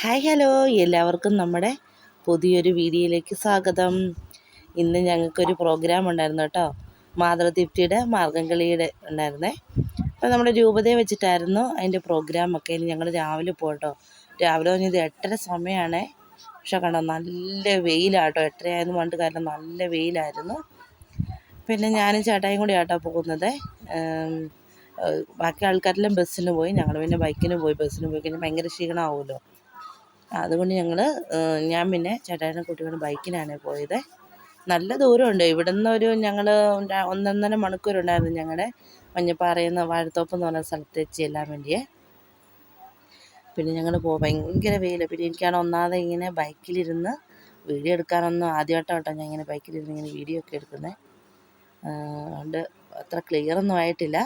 Hi hello എല്ലാവർക്കും നമ്മുടെ പുതിയൊരു വീഡിയോയിലേക്ക് സ്വാഗതം. ഇന്ന് ഞങ്ങൾക്കൊരു പ്രോഗ്രാം ഉണ്ടായിരുന്നു കേട്ടോ. മാതൃദീപ്തിയുടെ മാർഗംകളിയുടെ ഉണ്ടായിരുന്നേ. അപ്പോൾ നമ്മുടെ രൂപതയെ വെച്ചിട്ടായിരുന്നു അതിന്റെ പ്രോഗ്രാമൊക്കെ ഞങ്ങൾ രാവിലെ പോട്ടോ രാവിലെ പറഞ്ഞത് എട്ടര സമയമാണേ. പക്ഷെ കണ്ടോ നല്ല വെയിലാട്ടോ. എട്ടരയായിരുന്നു പണ്ട് കാരണം നല്ല വെയിലായിരുന്നു. പിന്നെ ഞാനും ചേട്ടായും കൂടി ആട്ടോ പോകുന്നത്. ബാക്കി ആൾക്കാരെല്ലാം ബസ്സിന് പോയി. ഞങ്ങൾ പിന്നെ ബൈക്കിന് പോയി. ബസ്സിന് പോയി കഴിഞ്ഞാൽ ഭയങ്കര ക്ഷീണമാവുമല്ലോ. അതുകൊണ്ട് ഞങ്ങൾ ഞാൻ പിന്നെ ചേട്ടായിനെ കുട്ടികളും ബൈക്കിനാണ് പോയത്. നല്ല ദൂരമുണ്ട്. ഇവിടെ നിന്ന് ഒരു ഞങ്ങൾ ഒന്നൊന്നര മണിക്കൂറുണ്ടായിരുന്നു ഞങ്ങളുടെ മഞ്ഞപ്പാറയിൽ നിന്ന് വാഴത്തോപ്പ് എന്ന് പറഞ്ഞ സ്ഥലത്ത് ചെല്ലാൻ വേണ്ടിയേ. പിന്നെ ഞങ്ങൾ പോ ഭയങ്കര വെയിൽ പിന്നെ എനിക്കാണ് ഒന്നാമത് ഇങ്ങനെ ബൈക്കിലിരുന്ന് വീഡിയോ എടുക്കാനൊന്നും ആദ്യമായിട്ടാണ് കേട്ടോ ഞാൻ ഇങ്ങനെ ബൈക്കിലിരുന്ന് ഇങ്ങനെ വീഡിയോ ഒക്കെ എടുക്കുന്നത് അതുകൊണ്ട് അത്ര ക്ലിയർ ഒന്നും ആയിട്ടില്ല.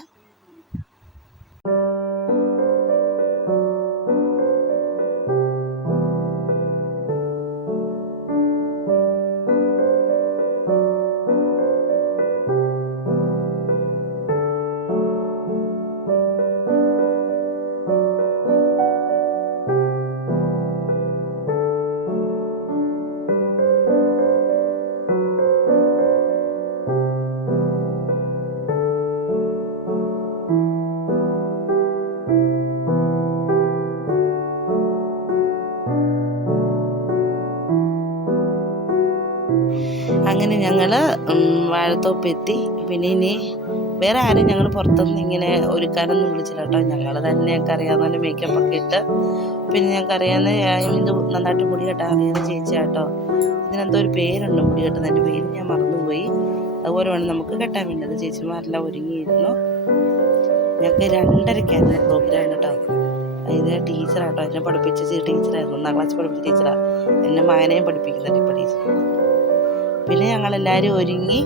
അങ്ങനെ ഞങ്ങൾ വാഴത്തോപ്പ് എത്തി പിന്നെ ഇനി വേറെ ആരും ഞങ്ങൾ പുറത്തുനിന്ന് ഇങ്ങനെ ഒരുക്കാനൊന്നും വിളിച്ചില്ല കേട്ടോ. ഞങ്ങൾ തന്നെ ഞങ്ങൾക്ക് അറിയാവുന്ന മേക്കപ്പ് ഒക്കെ ഇട്ട് പിന്നെ ഞങ്ങൾക്ക് അറിയാവുന്ന ഇത് നന്നായിട്ട് മുടി കെട്ടാൻ അറിയാവുന്ന ചേച്ചി കേട്ടോ. ഇതിനെന്തോ ഒരു പേരുണ്ട് മുടി കെട്ടുന്നതിന്റെ പേര് ഞാൻ മറന്നുപോയി. അതുപോലെ വേണം നമുക്ക് കെട്ടാൻ വേണ്ടത്. ചേച്ചിമാരെല്ലാം ഒരുങ്ങിയിരുന്നു. ഞങ്ങൾക്ക് രണ്ടരയ്ക്കായിരുന്നു പ്രോഗ്രാം കേട്ടോ. ഇത് ടീച്ചറാട്ടോ എന്നെ പഠിപ്പിച്ച ടീച്ചറായിരുന്നു. ഒന്നാം ക്ലാസ് പഠിപ്പിച്ച ടീച്ചറാണ് എന്നെ മകനെയും പഠിപ്പിക്കുന്നുണ്ട് ഇപ്പോൾ ടീച്ചർ പിന്നെ ഞങ്ങളെല്ലാവരും ഒരുങ്ങി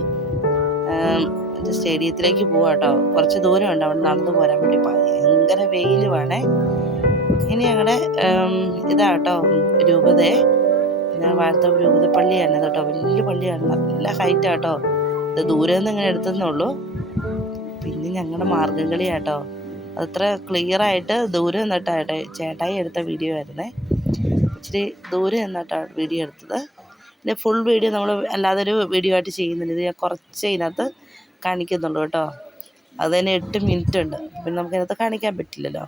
ആം, ഇത് സ്റ്റേഡിയത്തിലേക്ക് പോവാം കേട്ടോ കുറച്ച് ദൂരമുണ്ട് അവിടെ നടന്നു പോരാൻ വേണ്ടി ഭയങ്കര വെയിലുമാണ് ഇനി ഞങ്ങളുടെ ഇതാ കേട്ടോ രൂപതയെ ഞാൻ വാർത്ത രൂപത പള്ളിയാണ് കേട്ടോ വലിയ പള്ളിയാണ് നല്ല ഹൈറ്റ് ആട്ടോ ഇത് ദൂരെ നിന്ന് ഇങ്ങനെ എടുത്തെന്നുള്ളൂ പിന്നെ ഞങ്ങളുടെ ആട്ടോ അത്ര ക്ലിയർ ആയിട്ട് ദൂരെ നിന്നിട്ടാട്ടെ ചേട്ടായി എടുത്ത വീഡിയോ ആയിരുന്നേ. ഇച്ചിരി ദൂരെ നിന്നിട്ടാണ് വീഡിയോ എടുത്തത്. പിന്നെ ഫുൾ വീഡിയോ നമ്മൾ അല്ലാതെ ഒരു വീഡിയോ ആയിട്ട് ചെയ്യുന്നുണ്ട് ഇത് ഞാൻ കുറച്ച് ഇതിനകത്ത് കാണിക്കുന്നുള്ളൂ കേട്ടോ. അത് തന്നെ എട്ട് മിനിറ്റ് ഉണ്ട്. പിന്നെ നമുക്ക് ഇതിനകത്ത് കാണിക്കാൻ പറ്റില്ലല്ലോ.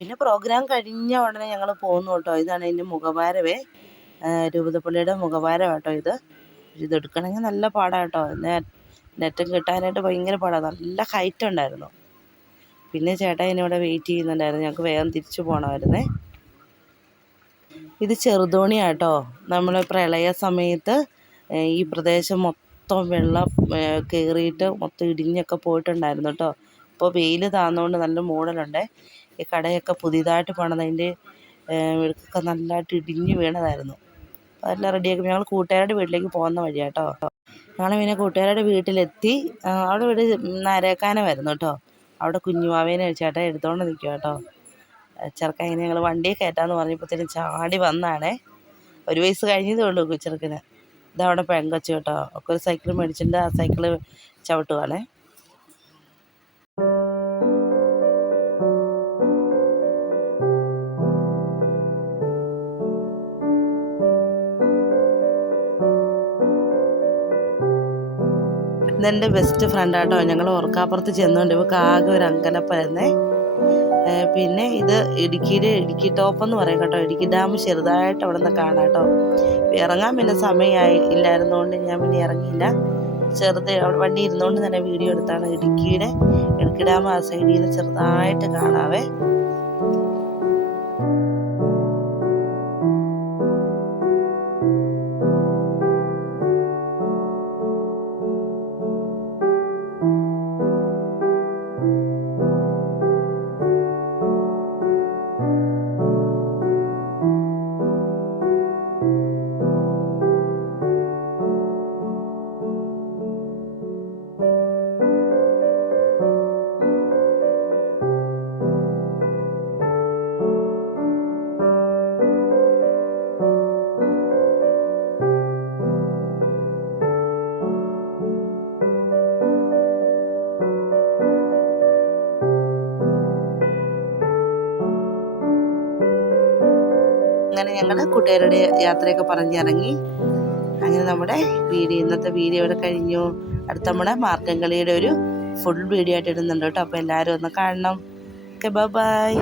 പിന്നെ പ്രോഗ്രാം കഴിഞ്ഞ ഉടനെ ഞങ്ങൾ പോകുന്നു കേട്ടോ. ഇതാണ് ഇതിന്റെ മുഖഭാരവേ ആ, രൂപതപ്പള്ളിയുടെ മുഖഭാരം കേട്ടോ ഇത്. ഇതെടുക്കണമെങ്കിൽ നല്ല പാടാണ് കേട്ടോ. നെറ്റും കിട്ടാനായിട്ട് ഭയങ്കര പാടാണ് നല്ല ഹൈറ്റ് ഉണ്ടായിരുന്നു. പിന്നെ ചേട്ടാ ഇവിടെ വെയിറ്റ് ചെയ്യുന്നുണ്ടായിരുന്നു. ഞങ്ങൾക്ക് വേഗം തിരിച്ചു പോകണമായിരുന്നേ ഇത് ചെറുതോണിയാട്ടോ. നമ്മൾ പ്രളയ സമയത്ത് ഈ പ്രദേശം മൊത്തം വെള്ളം കയറിയിട്ട് മൊത്തം ഇടിഞ്ഞൊക്കെ പോയിട്ടുണ്ടായിരുന്നു കേട്ടോ ഇപ്പോൾ വെയിൽ താന്നുകൊണ്ട് നല്ല മൂടലുണ്ട്. ഈ കടയൊക്കെ പുതിയതായിട്ട് പണിതതിന്റെ ഒക്കെ നല്ലതായിട്ട് ഇടിഞ്ഞ് വീണതായിരുന്നു. അതെല്ലാം റെഡിയാക്കി. ഞങ്ങൾ കൂട്ടുകാരുടെ വീട്ടിലേക്ക് പോകുന്ന വഴിയാട്ടോ. ഞങ്ങൾ പിന്നെ കൂട്ടുകാരുടെ വീട്ടിലെത്തി. അവിടെ വീട് നരക്കാനമായിരുന്നു കേട്ടോ. അവിടെ കുഞ്ഞുമാവേനെ ചേട്ടാ എടുത്തോണ്ട് നിൽക്കുക കേട്ടോ ചെറുക്കൻ ഞങ്ങൾ വണ്ടിയിൽ കയറ്റാന്ന് പറഞ്ഞപ്പോഴത്തേനും ചാടി വന്നാണേ. ഒരു വയസ്സ് കഴിഞ്ഞതേ ഉള്ളൂ ചെറുക്കന് ഇതവിടെ പെങ്കൊച്ചു കേട്ടോ. ഒക്കെ ഒരു സൈക്കിൾ മേടിച്ചിട്ടുണ്ട്. ആ സൈക്കിൾ ചവിട്ടുവാണേ. ഇതെന്റെ ബെസ്റ്റ് ഫ്രണ്ട് ആട്ടോ. ഞങ്ങൾ ഓർക്കാപ്പുറത്ത് ചെന്നുകൊണ്ട് ഇവർക്ക് ആകെ ഒരു അങ്കലപ്പായിരുന്നേ ഏഹ് പിന്നെ ഇത് ഇടുക്കിയിലെ ഇടുക്കി ടോപ്പ് എന്ന് പറയും കേട്ടോ. ഇടുക്കി ഡാം ചെറുതായിട്ട് അവിടെ നിന്ന് കാണാം കേട്ടോ. ഇറങ്ങാൻ പിന്നെ സമയമായി ഇല്ലായിരുന്നുകൊണ്ട് ഞാൻ പിന്നെ ഇറങ്ങിയില്ല. ചെറുത് വണ്ടി ഇരുന്നുകൊണ്ട് തന്നെ വീഡിയോ എടുത്താണ് ഇടുക്കിയുടെ ഇടുക്കി ഡാം ആ സൈഡിൽ നിന്ന് ചെറുതായിട്ട് കാണാവേ. അങ്ങനെ ഞങ്ങൾ കൂട്ടുകാരുടെ യാത്രയൊക്കെ പറഞ്ഞിറങ്ങി. അങ്ങനെ നമ്മുടെ വീഡിയോ ഇന്നത്തെ വീഡിയോ ഇവിടെ കഴിഞ്ഞു. അടുത്ത നമ്മുടെ മാർഗംകളിയുടെ ഒരു ഫുൾ വീഡിയോ ആയിട്ട് ഇടുന്നുണ്ട് കേട്ടോ. അപ്പോൾ എല്ലാവരും ഒന്ന് കാണണം. Okay bye